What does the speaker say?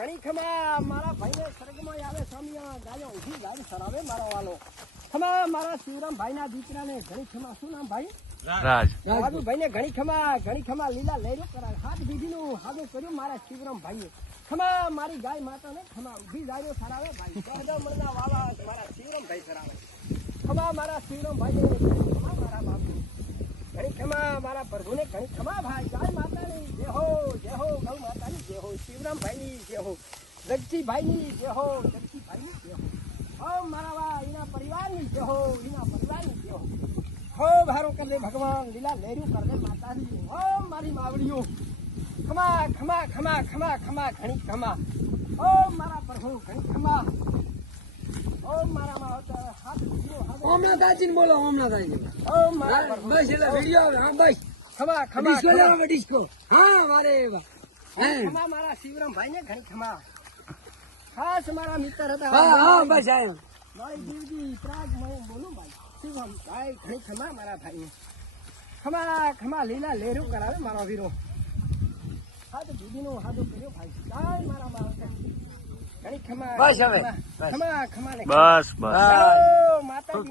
ઘણી ખમા મારા ભાઈને સ્વર્ગમાં આવે સ્વામિયા ગાયો ઊભી ગાડી સરાવે મારો વાલો ખમા મારા શિવરામ ભાઈના દીકરાને ઘણી ખમા શું નામ ભાઈ રાજુ ભાઈને ઘણી ખમા લીલા લેરો કરાવે હાથ દીધીનું હાથું કર્યું મારા શિવરામ ભાઈએ ખમા મારી ગાય માતાને ખમા ઊભી ગાયો સરાવે ભાઈ મળના વાવા મારા શિવરામ ભાઈ સરાવે ખમા મારા શિવરામ ભાઈને ખમા મારા બાપુ ઘણી ખમા મારા પ્રભુને ઘણી ખમા ભાઈ ગાય માતાની જય હો ગૌ માતાની જય હો શિવરામ ભાઈની જય હો જગજીભાઈની જય હો જગજીભાઈની જય હો મારા વા એના પરિવારની જય હો એના પરિવારની જય હો ભારો કર લે ભગવાન લીલા લેર્યું કર લે માતાની હો મારી માવડીઓ ખમા ઘણી ખમા ઓ મારા પ્રભુ ઘણી ખમા ઓ મારા માવતર હાથ ઓમના દાજીને બોલો ઓમના દાજી ઓ મારા પ્રભુ બસ એટલે વિડિયો આવે હા બસ ખમા ડિસ્કો લેવા ડિસ્કો હા મારે ખમા મારા શિવરામ ભાઈ ને ઘણી ખમા ખાસ મારા મિત્ર હતા હા બસ આયો મારી દેવજી પ્રાગ હું બોલું ભાઈ શિવરામ ભાઈ ઘણી ખમા મારા ભાઈ ખમા લીલા લેરું કરાવે મારો વીરો હાથ દીદીનું હાથું કર્યો ભાઈ કાય મારા બાળક ઘણી ખમા બસ હવે ખમા ને બસ માતાજી